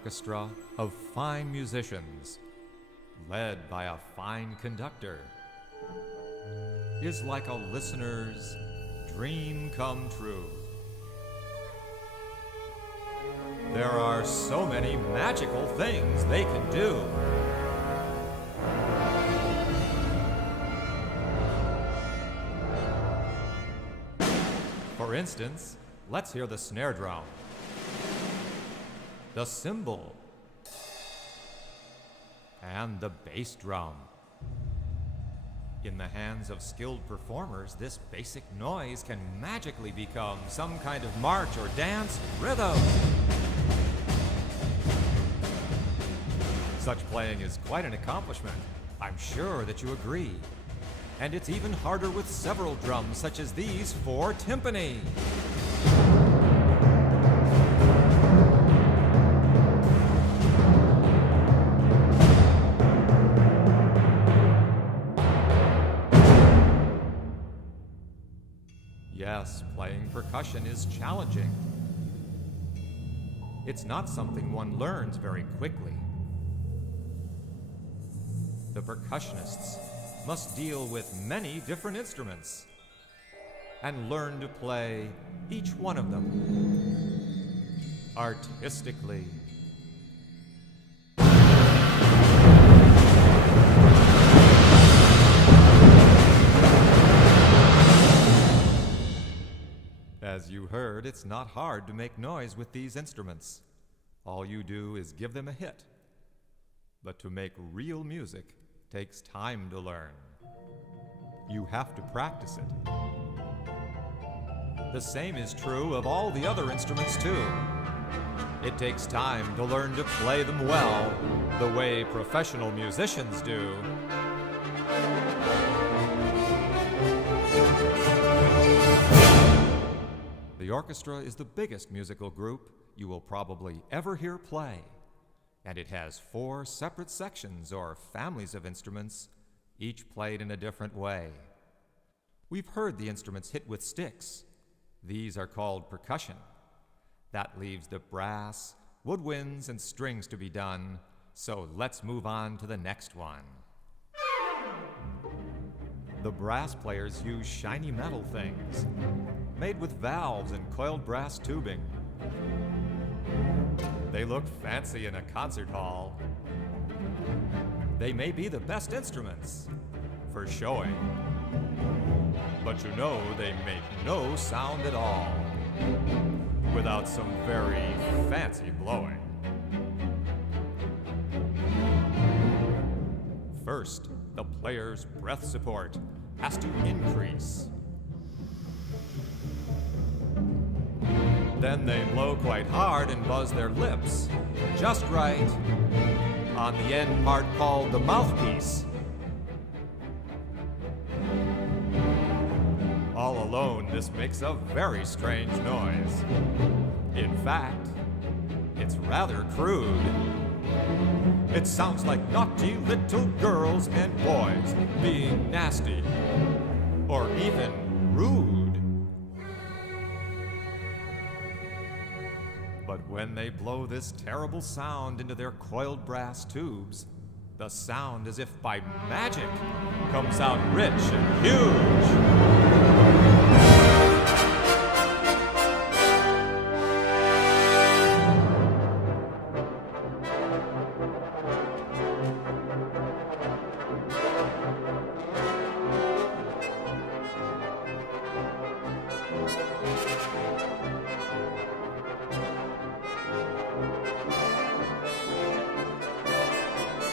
orchestra of fine musicians, led by a fine conductor, is like a listener's dream come true. There are so many magical things they can do. For instance, let's hear the snare drum, the cymbal, and the bass drum. In the hands of skilled performers, this basic noise can magically become some kind of march or dance rhythm. Such playing is quite an accomplishment. I'm sure that you agree. And it's even harder with several drums, such as these for timpani. Yes, playing percussion is challenging. It's not something one learns very quickly. The percussionists must deal with many different instruments and learn to play each one of them artistically. As you heard, it's not hard to make noise with these instruments. All you do is give them a hit. But to make real music takes time to learn. You have to practice it. The same is true of all the other instruments too. It takes time to learn to play them well, the way professional musicians do. The orchestra is the biggest musical group you will probably ever hear play, and it has 4 separate sections or families of instruments, each played in a different way. We've heard the instruments hit with sticks. These are called percussion. That leaves the brass, woodwinds, and strings to be done, so let's move on to the next one. The brass players use shiny metal things, made with valves and coiled brass tubing. They look fancy in a concert hall. They may be the best instruments for showing, but you know they make no sound at all without some very fancy blowing. First, the player's breath support has to increase. Then they blow quite hard and buzz their lips, just right, on the end part called the mouthpiece. All alone, this makes a very strange noise. In fact, it's rather crude. It sounds like naughty little girls and boys being nasty, or even rude. But when they blow this terrible sound into their coiled brass tubes, the sound, as if by magic, comes out rich and huge.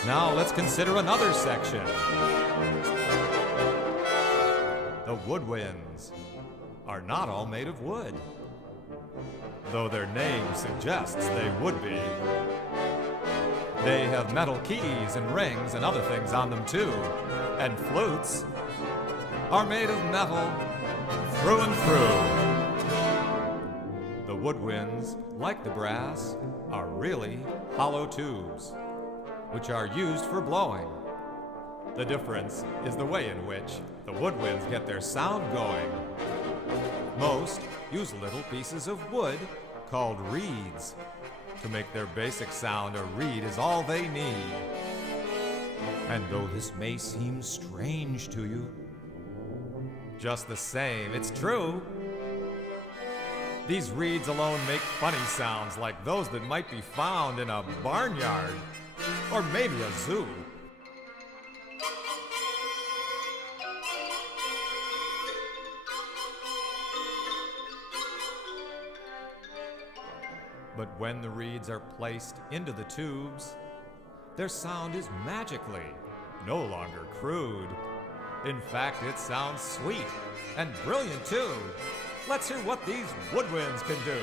Now let's consider another section. The woodwinds are not all made of wood, though their name suggests they would be. They have metal keys and rings and other things on them too, and flutes are made of metal through and through. The woodwinds, like the brass, are really hollow tubes, which are used for blowing. The difference is the way in which the woodwinds get their sound going. Most use little pieces of wood called reeds To make their basic sound, a reed is all they need. And though this may seem strange to you, just the same, it's true. These reeds alone make funny sounds like those that might be found in a barnyard or maybe a zoo. But when the reeds are placed into the tubes, their sound is magically no longer crude. In fact, it sounds sweet and brilliant too. Let's hear what these woodwinds can do.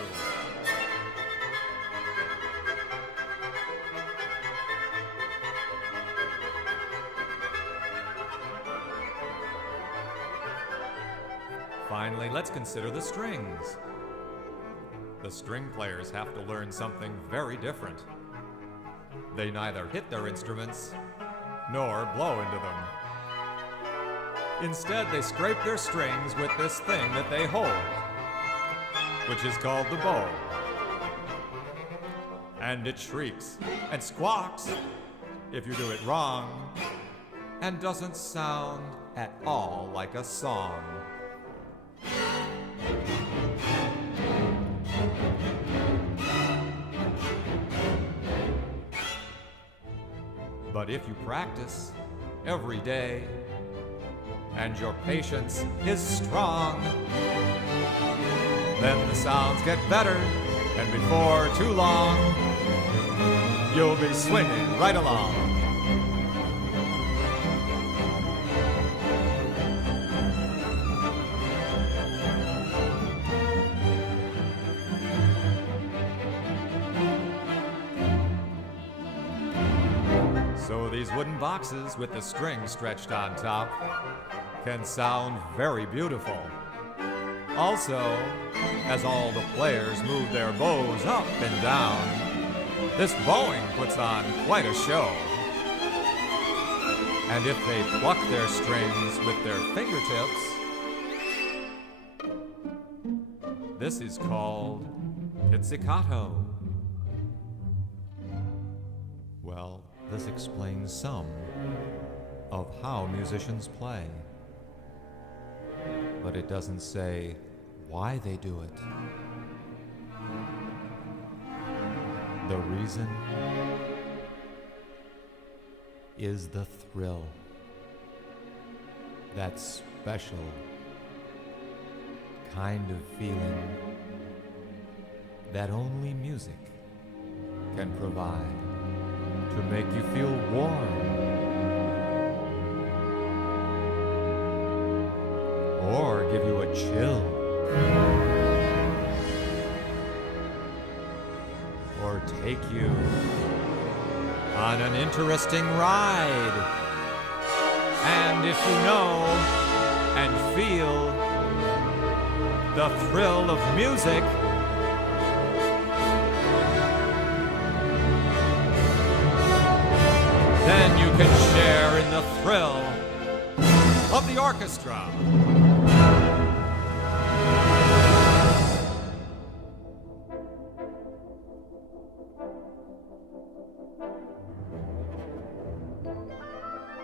Finally, let's consider the strings. The string players have to learn something very different. They neither hit their instruments nor blow into them. Instead, they scrape their strings with this thing that they hold, which is called the bow. And it shrieks and squawks if you do it wrong, and doesn't sound at all like a song. But if you practice every day and your patience is strong, then the sounds get better, and before too long, you'll be swinging right along. So these wooden boxes with the string stretched on top can sound very beautiful. Also, as all the players move their bows up and down, this bowing puts on quite a show. And if they pluck their strings with their fingertips, this is called pizzicato. Well, this explains some of how musicians play. But it doesn't say why they do it. The reason is the thrill. That special kind of feeling that only music can provide to make you feel warm or give you a chill or take you on an interesting ride. And if you know and feel the thrill of music, then you can share in the thrill of the orchestra.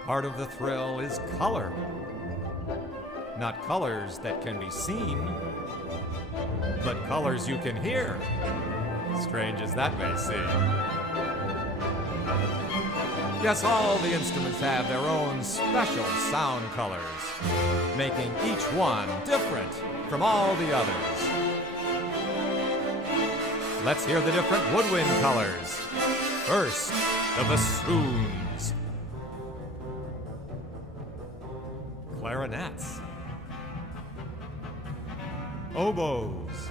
Part of the thrill is color. Not colors that can be seen, but colors you can hear, strange as that may seem. Yes, all the instruments have their own special sound colors, making each one different from all the others. Let's hear the different woodwind colors. First, the bassoons, clarinets, oboes,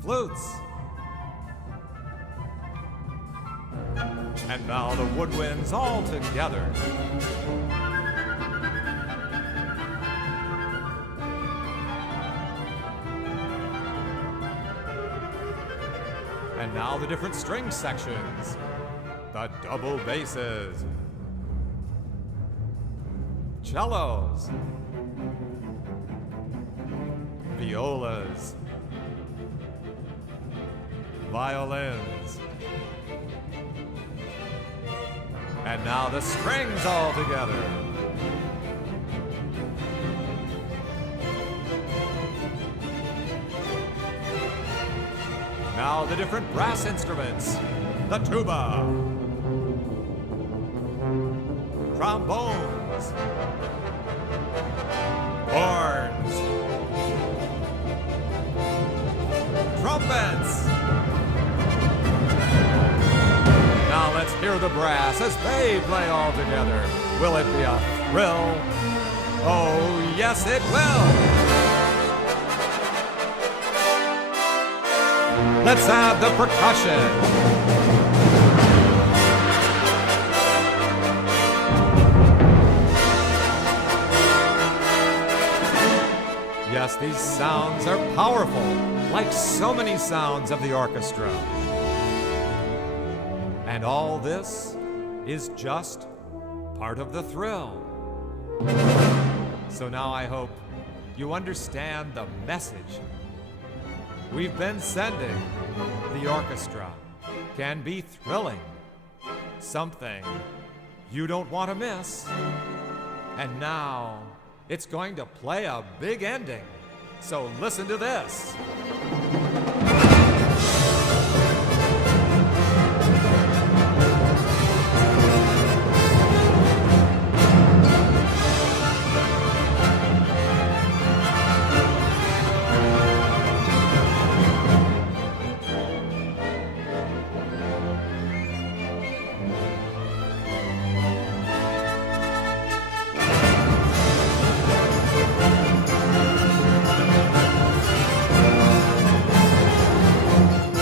flutes, and now the woodwinds all together. And now the different string sections, the double basses, cellos, violas, violins. And now the strings all together. Now the different brass instruments. The tuba, trombones, horns, trumpets. Now let's hear the brass as they play all together. Will it be a thrill? Oh, yes, it will. Let's add the percussion. Yes, these sounds are powerful, like so many sounds of the orchestra. And all this is just part of the thrill. So now I hope you understand the message we've been sending. The orchestra can be thrilling, something you don't want to miss. And now it's going to play a big ending. So listen to this.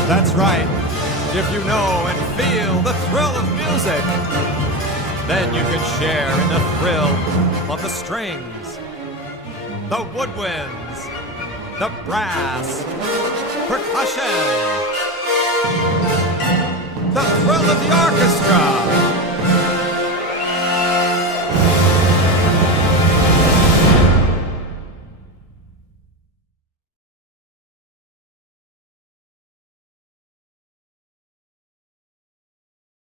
That's right. If you know and feel the thrill of music, then you can share in the thrill of the strings, the woodwinds, the brass, percussion, the thrill of the orchestra.